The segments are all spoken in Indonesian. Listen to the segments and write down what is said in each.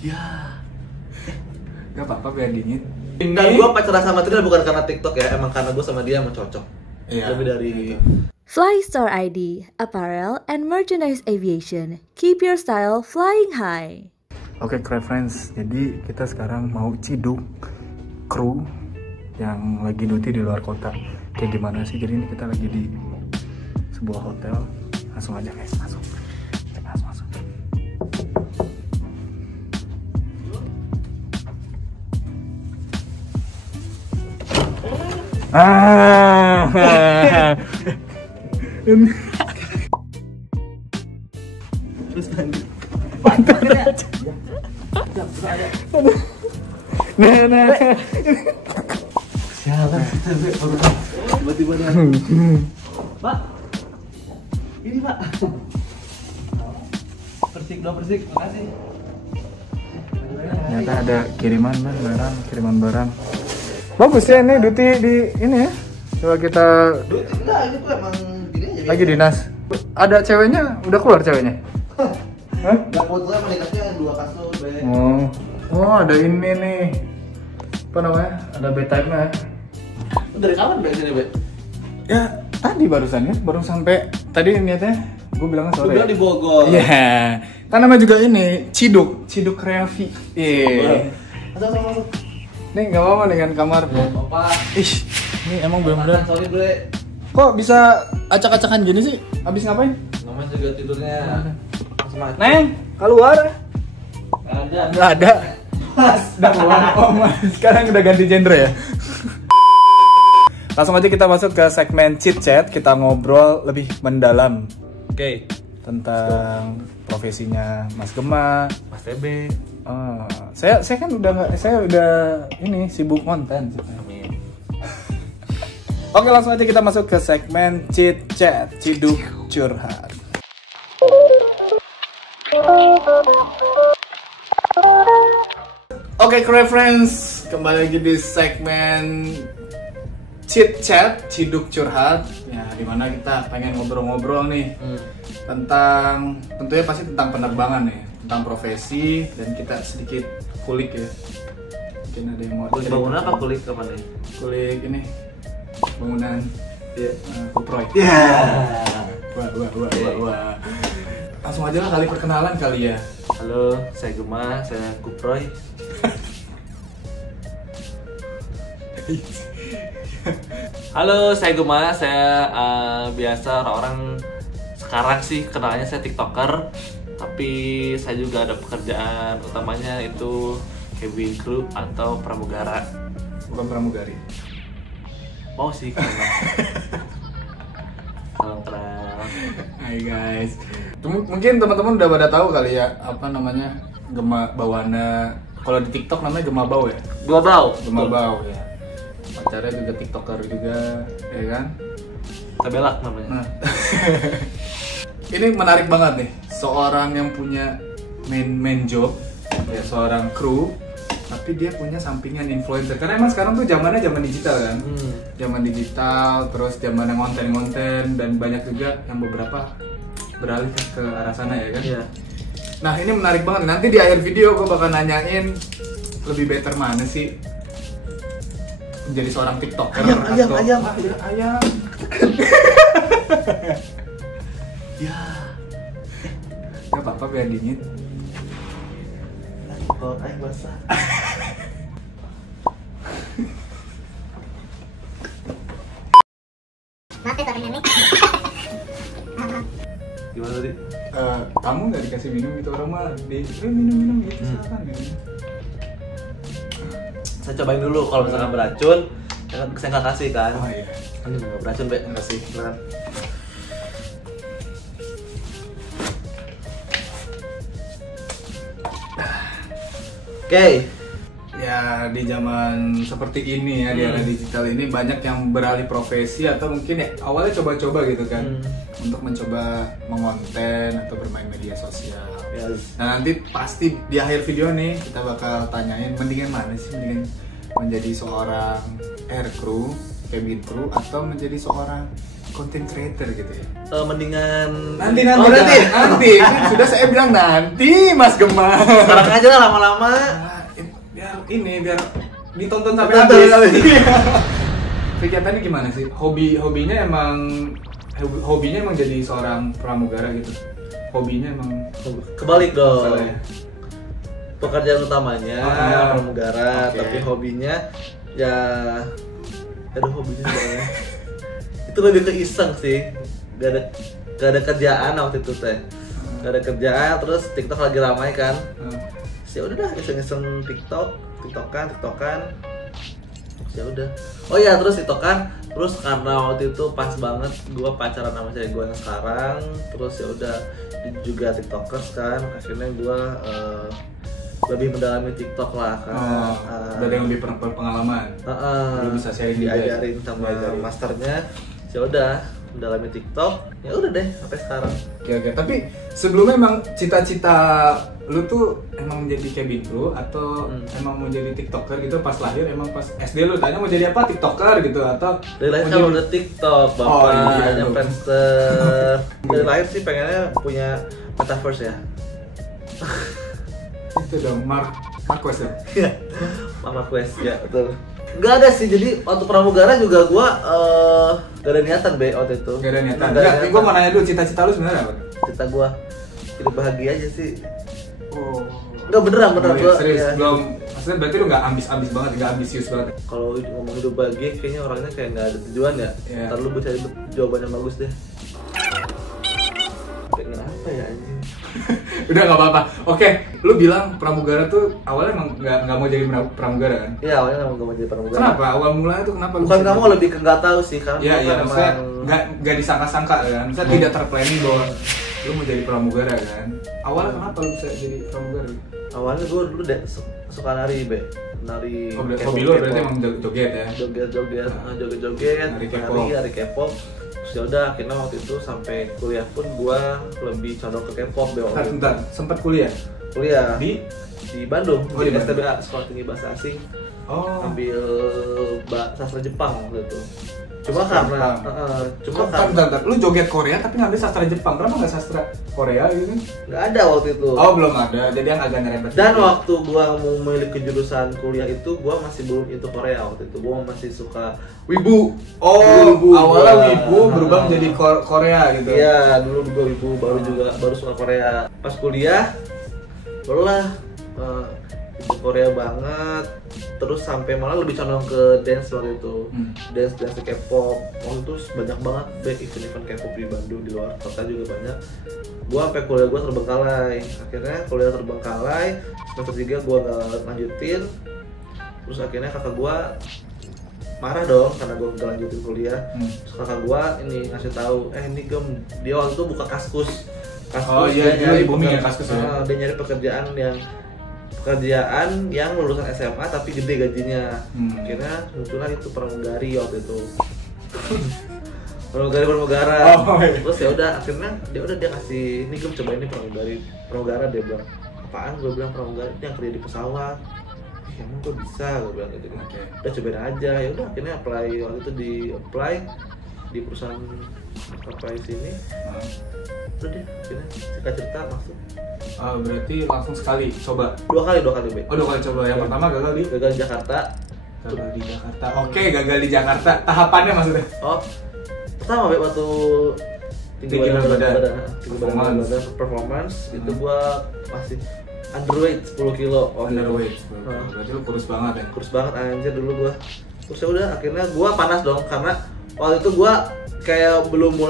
Ya, gak apa-apa biar dingin. Dan gue pacaran sama Trinal bukan karena TikTok ya, emang karena gue sama dia emang cocok. Iya. Lebih dari Flystore ID, apparel and merchandise aviation. Keep your style flying high. Oke, Crave Friends. Jadi kita sekarang mau ciduk kru yang lagi duty di luar kota. Kayak gimana sih? Jadi ini kita lagi di sebuah hotel. Langsung aja guys, masuk. Masuk. Ini terus lanjut. Nah. Sialan tiba-tiba ada. Pak, ini Pak. Persik, makasih. Ternyata ada kiriman barang. Bagus ya ini duty di ini ya. Coba kita Enggak, ini tuh emang gini aja. lagi dinas. Ada ceweknya, udah keluar ceweknya? Hah? Enggak fotonya menikahnya 2 kasur, Be. Oh ada ini nih. Apa namanya? Ada bedtime-nya. Lu dari kapan Be sini, Be? Ya, tadi barusan ya, baru sampai tadi niatnya gue bilangnya Lu sore. bilang di Bogor. Iya. Kan namanya juga ini Ciduk Kreafi. Iya. Masuk. Nih nggak apa-apa dengan kamar. Apa? Ih, ini emang bener-bener. Sorry, Bre. Kok bisa acak-acakan gini sih? Abis ngapain? Namanya juga tidurnya. Semacam. Neng, keluar. Ada. Nggak ada. Mas. Udah keluar. Oh, Mas. Sekarang udah ganti genre ya. Langsung aja kita masuk ke segmen chit chat. Kita ngobrol lebih mendalam Oke. tentang profesinya Mas Gema. Mas TB. Saya kan saya udah ini sibuk konten. Amin. Oke, langsung aja kita masuk ke segmen chit chat, ciduk curhat. Oke, Crave Friends, kembali lagi di segmen chit chat, ciduk curhat. Ya, dimana kita pengen ngobrol-ngobrol nih tentang, tentunya pasti tentang penerbangan nih, tentang profesi, dan kita sedikit kulik ya. Mungkin ada yang mau Kulik bangunan apa kulik apa nih? kulik ini bangunan Kuproy. Ya. Wah. Langsung aja lah kali perkenalan kali ya. Halo, saya Gema, saya Kuproy. Halo, saya Gema, saya biasa orang sekarang sih kenalnya saya TikToker, tapi saya juga ada pekerjaan utamanya itu cabin crew atau pramugara. Bukan pramugari. Oh sih, salam kenal. Hai guys. Mungkin teman-teman udah pada tahu kali ya apa namanya Gema Bawana. Kalau di TikTok namanya Gema Bau ya. Gema Bau ya. Pacarnya juga TikToker juga, ya kan? Tabelak namanya. Nah. Ini menarik banget nih. Seorang yang punya main job, ya seorang kru, tapi dia punya sampingan influencer. Karena emang sekarang tuh zamannya zaman digital kan. Zaman digital, terus zamannya konten-konten, dan banyak juga yang beberapa beralih ke arah sana ya kan. Iya. Nah, ini menarik banget. Nanti di akhir video gue bakal nanyain lebih better mana sih menjadi seorang TikToker Ayam. ayam. Ya. Gak apa-apa biar dingin. Kalau air basah. Mati tapi nenek. Gimana tadi? Kamu nggak dikasih minum gitu orang mah minum gitu silakan minum. Saya cobain dulu kalau misalkan beracun, saya nggak kasih kan. Oh iya. Ini nggak beracun, Be. Nggak sih. Silakan. Oke. Ya di zaman seperti ini ya, di era digital ini banyak yang beralih profesi atau mungkin ya awalnya coba-coba gitu kan untuk mencoba mengonten atau bermain media sosial. Yes. Nah nanti pasti di akhir video nih kita bakal tanyain mendingan mana sih, mendingan menjadi seorang air crew, cabin crew, atau menjadi seorang content creator gitu ya? Mendingan Nanti nanti. sudah saya bilang nanti Mas Gemar. Sekarang aja lah lama-lama. Biar ditonton sampai Ditonton habis. habis. Kegiatannya gimana sih? Hobinya emang jadi seorang pramugara gitu. Hobinya emang Kebalik dong. Masalahnya. Pekerjaan utamanya pramugara, Oke. tapi hobinya ya hobinya sebenarnya itu lebih ke iseng sih. Gak ada kerjaan waktu itu teh. Gak ada kerjaan, terus TikTok lagi ramai kan. Ya udah dah iseng-iseng tiktokan. Ya udah. Oh iya, terus TikTokan, terus karena waktu itu pas banget gua pacaran sama cewek gua yang sekarang, terus ya udah juga tiktokers kan, akhirnya gua lebih mendalami TikTok lah kan. Dari yang lebih berpengalaman. Lu bisa sharing juga ya? Diajarin sama masternya. Ya udah mendalami TikTok, ya udah deh sampai sekarang. Oke. Tapi sebelumnya emang cita-cita lu tuh emang menjadi cabin crew atau emang mau jadi tiktoker gitu pas lahir? Emang pas SD lu tanya mau jadi apa, tiktoker gitu atau Dari lahir mau kan jadi- udah TikTok, bapak Oh, iya, hanya dong. Friendster. Dari lahir sih pengennya punya metaverse ya. itu dong Marquez ya? Mama Quest ya betul. Gak ada sih, jadi waktu pramugara juga gua gak ada niatan be waktu itu. Gak ada niatan. Nggak ada Enggak, gua mau nanya dulu cita-cita lu sebenarnya apa? Cita gua hidup bahagia aja sih. Oh. Enggak beneran gua. Serius, Ya. belum. Maksudnya berarti lu nggak ambis banget, nggak ambisius banget. Kalau ngomong hidup bahagia kayaknya orangnya kayak nggak ada tujuan ya. Iya. Ntar lu gue cari jawaban yang bagus deh. Pengen apa ya anjing? Udah nggak apa-apa. Oke, lu bilang pramugara tuh awalnya emang nggak mau jadi pramugara kan? Iya awalnya nggak mau jadi pramugara. Kenapa? Awal mulanya tuh kenapa lu? Bukan bisa kamu jadi- lebih ke nggak tahu sih karena Iya, gua iya, kan maksudnya emang nggak disangka-sangka kan? Maksudnya tidak terplanning bahwa lu mau jadi pramugara kan? Awalnya kenapa lu bisa jadi pramugara? awalnya gue dulu deh suka nari be, nari. Hobi lu berarti emang joget ya? joget, nari K-pop. Terus ya udah akhirnya waktu itu sampai kuliah pun gue lebih condong ke K-pop be waktu itu. Bentar, sempat kuliah Kuliah di di Bandung, Oh, di di Bandung. STBA Sekolah Tinggi Bahasa Asing. Oh. Ambil sastra Jepang waktu itu. Cuma Sastra karena Jepang. Bentar, lu joget Korea tapi ngambil sastra Jepang. Kenapa nggak sastra Korea gitu? nggak ada waktu itu. Oh, belum ada. Jadi yang agak nyerempet. Dan sedikit. waktu gua mau memilih ke jurusan kuliah itu gua masih belum into Korea waktu itu. Gua masih suka wibu. Oh, Wibu awalnya gua. wibu berubah menjadi Korea gitu. Iya, dulu gua wibu, baru suka Korea. Pas kuliah barulah itu Korea banget. Terus sampai malah lebih condong ke dance waktu itu. Dance K-pop. Waktu itu banyak banget event K-pop di Bandung, di luar kota juga banyak. Gua sampai kuliah gua terbengkalai. Akhirnya kuliah terbengkalai, semester 3 gua gak lanjutin. Terus akhirnya kakak gua marah dong karena gua gak lanjutin kuliah. Terus kakak gua ini ngasih tahu, ini Gem, dia waktu itu buka kaskus. Oh, iya, dia nyari dia booming ya, kaskus ya? dia nyari pekerjaan yang lulusan SMA tapi gede gajinya. Akhirnya muncullah itu pramugari waktu itu. pramugara. Oh, iya. Terus ya udah akhirnya dia kasih ini Gem, coba ini pramugara. Dia bilang apaan? Gue bilang pramugara ini yang kerja di pesawat. Emang gue bisa, gue bilang gitu kan. Oke. Udah cobain aja. Ya udah akhirnya apply waktu itu di perusahaan apply sini. Udah deh akhirnya cerita masuk. Berarti langsung sekali coba. Dua kali be. Oh, 2 kali coba. Yang pertama gagal di Jakarta. Oke, gagal di Jakarta. Tahapannya maksudnya? Oh, pertama be waktu Tinggi badan. performance itu gua masih underweight 10 kilo. Underweight. Berarti lu kurus banget ya? Kurus banget anjir dulu gua. Terus ya udah akhirnya gua panas dong karena waktu itu gua kayak belum belum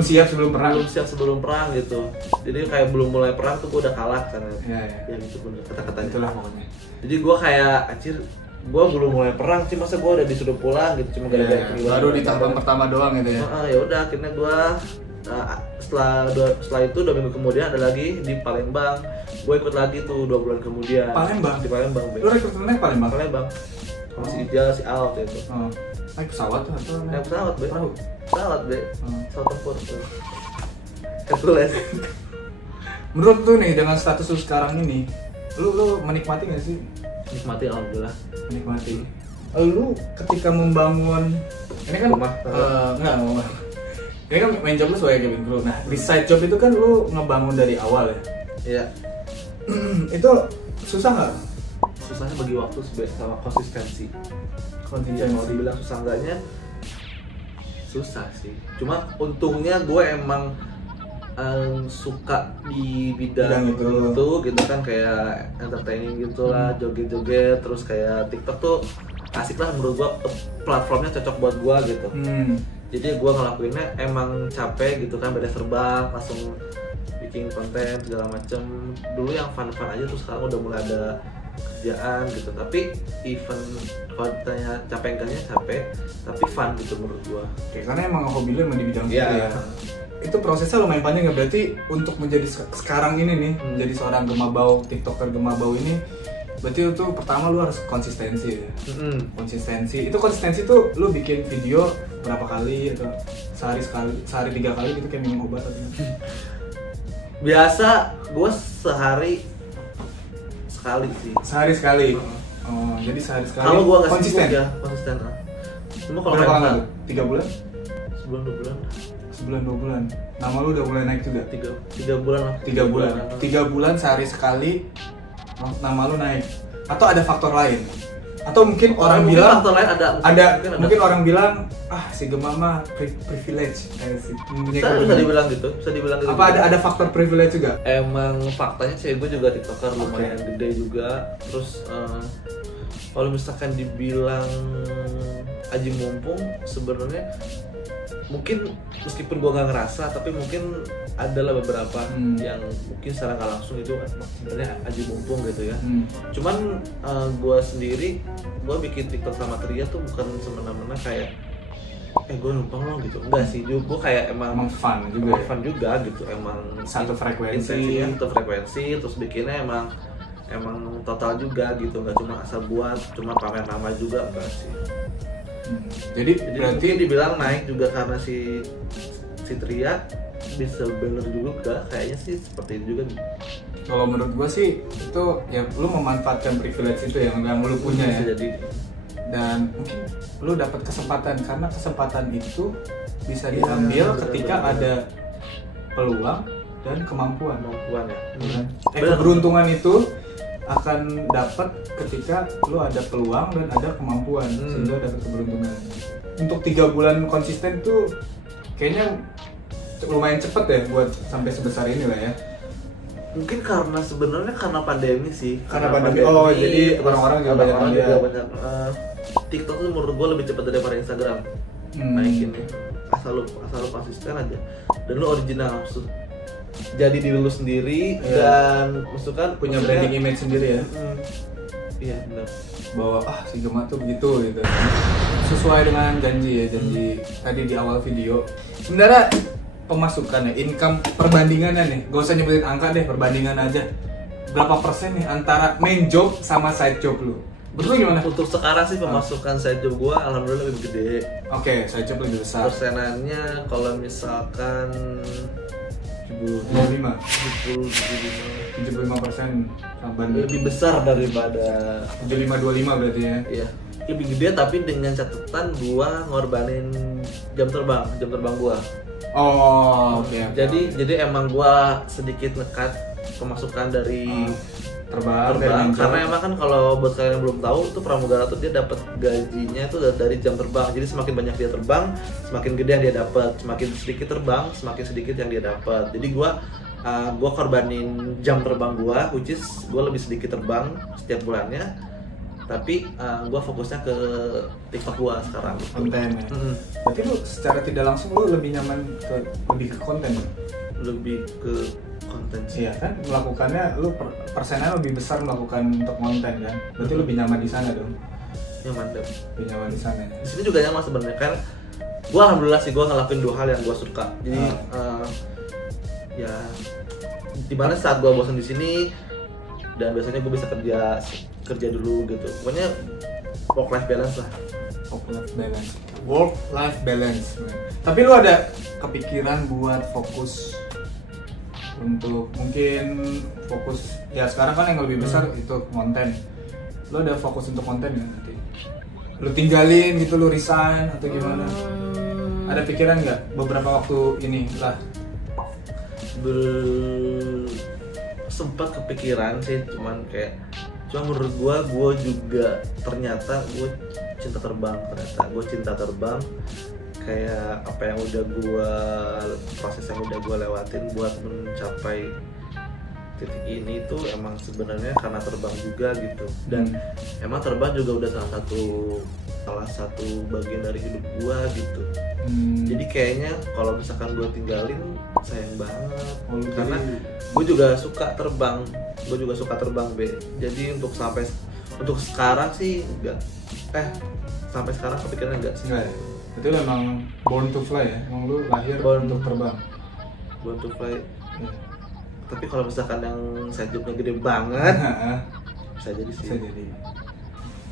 siap sebelum perang. belum siap sebelum perang gitu. Jadi kayak belum mulai perang tuh gua udah kalah sana. Iya. Ya gitu bener kata-katanya. Itulah pokoknya. Jadi gua kayak anjir, gua belum mulai perang sih, masa gua udah disuruh pulang gitu cuma gara-gara penghilangan Baru di badan. tahapan pertama doang gitu ya. Ya udah akhirnya gua setelah itu 2 minggu kemudian ada lagi di Palembang. Gue ikut lagi tuh 2 bulan kemudian. Palembang? Di Palembang. Lu rekrutmennya paling bang? Palembang. Sama si Ijal, si Al waktu itu. Naik pesawat tuh atau Naik pesawat, Be. Perahu? Pesawat, Be. Pesawat tempur. Hercules. Menurut tuh nih dengan status lu sekarang ini, lu menikmati nggak sih? Nikmati alhamdulillah. Menikmati. lu ketika membangun ini kan Rumah. enggak rumah. Ini kan main job lu sebagai cabin crew. Nah, di side job itu kan lu ngebangun dari awal ya. Iya. Itu susah nggak? Susahnya bagi waktu sama konsistensi. Kalau Konsistensi. dibilang susah enggaknya, susah sih. Cuma untungnya gue emang suka di bidang Bidang itu. itu gitu kan, kayak entertaining gitulah, joget-joget, terus kayak TikTok tuh asik lah menurut gue, platformnya cocok buat gue gitu. Jadi gue ngelakuinnya emang capek gitu kan, beres terbang langsung bikin konten segala macem. Dulu yang fun-fun aja, terus sekarang udah mulai ada kerjaan gitu. Tapi even kalau ditanya capek enggaknya, capek tapi fun gitu menurut gue. Oke, karena emang hobi lu emang di bidang itu Iya. ya. Itu prosesnya lumayan panjang ya, berarti untuk menjadi sekarang ini nih, menjadi seorang gemabau, tiktoker gemabau ini, berarti itu pertama lu harus konsistensi ya. Konsistensi, itu konsistensi tuh lu bikin video berapa kali atau sehari sekali, sehari 3 kali gitu kayak minum obat atau gimana? Biasa gue sehari sekali sih. Sehari sekali. Oh, jadi sehari sekali. Kalau gue nggak konsisten sibuk ya konsisten. Cuma kalau berapa kayak lama? 3 bulan? sebulan 2 bulan, Sebulan 2 bulan. Nama lu udah mulai naik juga? 3 bulan lah. 3 bulan. 3 bulan sehari sekali nama lu naik. Atau ada faktor lain? Atau mungkin orang Mungkin bilang faktor lain ada mungkin orang bilang si Gema mah privilege sih. bisa dibilang gitu, bisa dibilang gitu. Apa ada faktor privilege juga? Emang faktanya sih gue juga tiktoker lumayan gede juga. Terus kalau misalkan dibilang aji mumpung, sebenarnya mungkin meskipun gue nggak ngerasa, tapi mungkin adalah beberapa yang mungkin secara nggak langsung itu sebenarnya aji mumpung gitu ya. Cuman gue sendiri, gue bikin TikTok sama Tria tuh bukan semena-mena kayak gue numpang lo gitu, enggak sih. Gue kayak emang fun juga ya? fun juga gitu, emang Satu frekuensi. intensinya satu frekuensi, terus bikinnya emang total juga gitu, nggak cuma asal buat, cuma pamer nama juga enggak sih. Jadi Jadi berarti mungkin dibilang naik juga karena si Tria bisa bener juga, kayaknya sih seperti itu juga. kalau menurut gua sih itu ya lu memanfaatkan privilege itu yang lu punya Bisa ya. jadi Dan mungkin lu dapat kesempatan, karena kesempatan itu bisa Iya, diambil bener, ketika bener. ada peluang dan kemampuan. kemampuan ya. Kan? Bener. Keberuntungan itu akan dapat ketika lu ada peluang dan ada kemampuan, sehingga dapat keberuntungan. Untuk 3 bulan konsisten tuh kayaknya lumayan cepet ya buat sampai sebesar ini lah ya. Mungkin karena sebenarnya karena pandemi sih. Karena pandemi. Oh, jadi terus orang-orang juga banyak orang lihat. juga banyak. TikTok tuh menurut gue lebih cepat daripada Instagram naikinnya. Asal lu konsisten aja dan lu original, maksud jadi diri lu sendiri. Dan maksudnya Punya branding image sendiri ya. Iya benar. Bahwa si Gema tuh begitu gitu. Sesuai dengan janji tadi di awal video. Sebenarnya pemasukan ya, income perbandingannya nih, gak usah nyebutin angka deh, perbandingan aja. Berapa persen nih antara main job sama side job lu? Betul gimana? Untuk sekarang sih pemasukan side job gua alhamdulillah lebih gede. Oke, side job lebih besar. Persenannya kalau misalkan 75, 70, 75% lebih besar daripada 75-25 berarti ya. iya, lebih gede, tapi dengan catatan gua ngorbanin jam terbang gua. Oh, oke. Jadi emang gua sedikit nekat pemasukan dari terbang karena emang kan kalau buat kalian yang belum tahu, itu pramugara tuh dia dapat gajinya itu dari jam terbang. Jadi semakin banyak dia terbang, semakin gede yang dia dapat. Semakin sedikit terbang, semakin sedikit yang dia dapat. Jadi gua korbanin jam terbang gua, which is gua lebih sedikit terbang setiap bulannya. Tapi gua fokusnya ke TikTok gua sekarang gitu. konten ya. Berarti lu secara tidak langsung lu lebih nyaman lebih ke konten ya? Lebih ke konten sih. Iya kan, melakukannya lu persennya lebih besar melakukan untuk konten kan. Berarti lebih nyaman di sana dong. Nyaman deh. Lebih nyaman di sana ya. Di sini juga nyaman sebenarnya kan. Gua alhamdulillah sih gua ngelakuin 2 hal yang gua suka. Jadi ya dimana saat gua bosan di sini dan biasanya gua bisa kerja dulu gitu. Pokoknya work life balance lah. Work life balance. Man. Tapi lu ada kepikiran buat fokus untuk mungkin ya sekarang kan yang lebih besar itu konten. Lu ada fokus untuk konten ya nanti? lu tinggalin gitu, lu resign atau gimana? Ada pikiran nggak beberapa waktu ini lah? Sempat kepikiran sih, cuma menurut gue juga ternyata gue cinta terbang, kayak apa yang udah proses yang udah gue lewatin buat mencapai titik ini tuh emang sebenarnya karena terbang juga gitu. Dan emang terbang juga udah salah satu bagian dari hidup gue gitu. Jadi kayaknya kalau misalkan gue tinggalin sayang banget. Karena gue juga suka terbang be. Jadi untuk sekarang sih enggak. Sampai sekarang kepikiran enggak sih? Enggak ya? Itu memang born to fly ya? Emang lu lahir untuk terbang? Born to fly. Tapi kalau misalkan yang side job-nya gede banget, bisa jadi sih. Bisa jadi.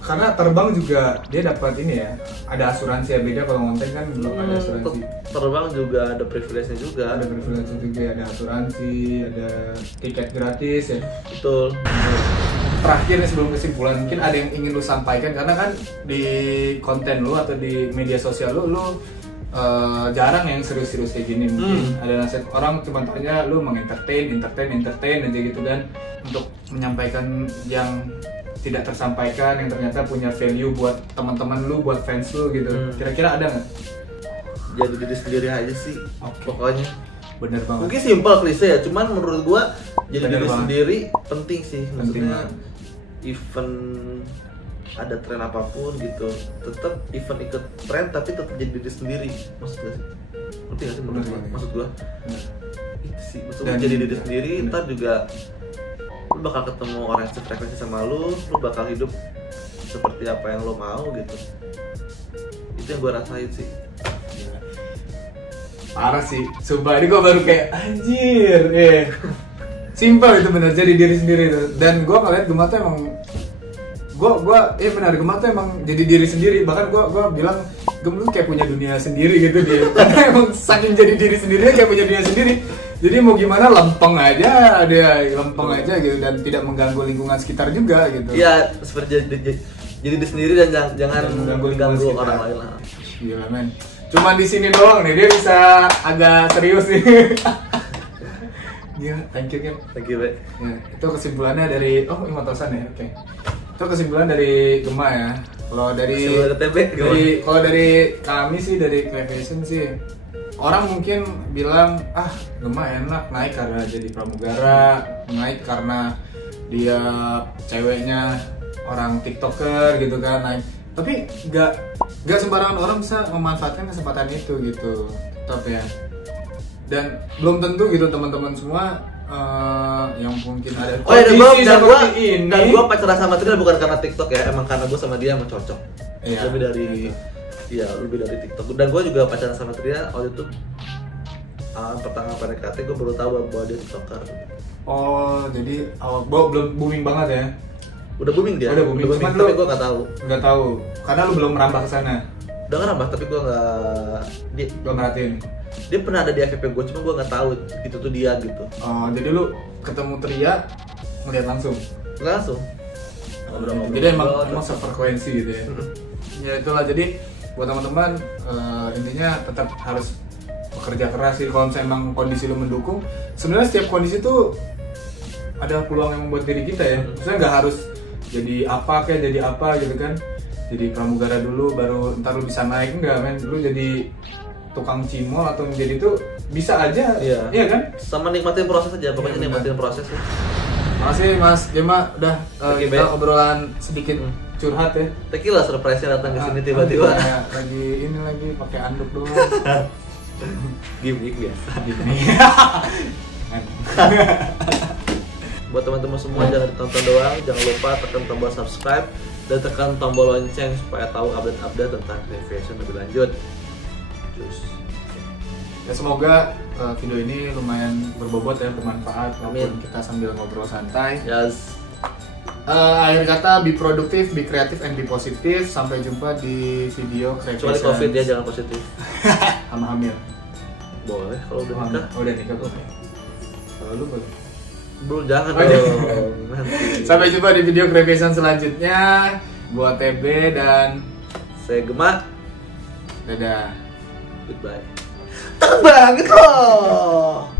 Karena terbang juga dia dapat ini ya, ada asuransi ya, beda kalau ngonten kan belum ada asuransi. Terbang juga ada privilege-nya juga. Ada privilege juga, ada asuransi, ada tiket gratis ya. Betul. Terakhir nih sebelum kesimpulan, mungkin ada yang ingin lu sampaikan karena kan di konten lu atau di media sosial lu jarang yang serius-serius kayak gini. Mungkin ada nasihat orang cuma tanya lu mengentertain aja gitu kan, untuk menyampaikan yang tidak tersampaikan yang ternyata punya value buat teman-teman lu, buat fans lu gitu. Kira-kira ada nggak? Jadi diri sendiri aja sih. Pokoknya bener banget. Mungkin simpel klise ya, cuman menurut gua jadi Bener diri banget. sendiri penting sih. Maksudnya banget. event ada tren apapun gitu, tetap event ikut tren tapi tetap jadi diri sendiri. Maksud gak sih? Ngerti gak sih maksud gua? Itu sih, maksudnya jadi diri sendiri, ntar juga lu bakal ketemu orang yang sefrekuensi sama lu bakal hidup seperti apa yang lu mau gitu. Itu yang gue rasain sih. Parah sih, sumpah ini gue baru kayak anjir, simpel itu bener, jadi diri sendiri tuh. Dan gue ngeliat Gema tuh emang, benar, Gema tuh emang jadi diri sendiri. Bahkan gue bilang Gem lu kayak punya dunia sendiri gitu dia. Karena emang saking jadi diri sendiri kayak punya dunia sendiri. Jadi mau gimana lempeng aja gitu, dan tidak mengganggu lingkungan sekitar juga gitu. Iya, seperti jadi diri sendiri dan jangan mengganggu orang lain lah. Gila men. Cuman di sini doang nih dia bisa agak serius nih. Gila, thank you Gem. Thank you, Be. Ya, itu kesimpulannya dari Imotosan ya, oke. Itu kesimpulan dari Gema ya. Kalau dari kami sih, dari Clayvision sih, orang mungkin bilang Gema enak naik karena jadi pramugara, naik karena dia ceweknya orang TikToker gitu kan, naik. Tapi nggak sembarangan orang bisa memanfaatkan kesempatan itu gitu, tetap ya. Dan belum tentu gitu teman-teman semua yang mungkin ada kondisi seperti ini. Dan gue pacaran sama Trina bukan karena TikTok ya, emang karena gue sama dia emang cocok. Iya, lebih dari TikTok. Dan gue juga pacaran sama Trina waktu itu pertama PDKT gue baru tahu bahwa dia TikToker. Oh, jadi belum booming banget ya? Udah booming dia. Udah booming, tapi gue nggak tahu. Nggak tahu, karena lu belum merambah ke sana. Udah ngerambah tapi gue nggak. Belum merhatiin. Dia pernah ada di FVP gue, cuma gue nggak tahu itu tuh dia gitu. Oh, jadi lu ketemu Tria ngeliat langsung? Langsung. Jadi emang sefrekuensi gitu ya. Ya itulah, jadi buat teman-teman intinya tetap harus bekerja keras sih. Kalau misalnya emang kondisi lu mendukung, sebenarnya setiap kondisi tuh ada peluang yang membuat diri kita ya. Maksudnya nggak harus jadi apa gitu kan. Jadi pramugara dulu baru ntar lu bisa naik, enggak men. Lu jadi tukang cimol atau menjadi itu bisa aja. Iya kan? Sama nikmatin proses aja, pokoknya nikmatin proses ya. Makasih Mas Gema udah kita obrolan sedikit curhat ya. Tequila surprise-nya datang ke sini tiba-tiba. Lagi pakai anduk doang. Gimik biasa. Buat teman-teman semua jangan ditonton doang, jangan lupa tekan tombol subscribe dan tekan tombol lonceng supaya tahu update-update tentang Clayvision lebih lanjut. Terus ya semoga video ini lumayan berbobot ya, bermanfaat. Amin. Walaupun kita sambil ngobrol santai. Yes. Akhir kata, be produktif, be kreatif, and be positif. Sampai jumpa di video Clayvision. Kecuali COVID ya, jangan positif. Sama hamil. Boleh kalau udah nikah. Udah nikah boleh. Kalau lu boleh. Belum, jangan dong. Nanti. Sampai jumpa di video Clayvision selanjutnya. Gua TB dan Saya Gema. Dadah. Goodbye. Takut banget loh.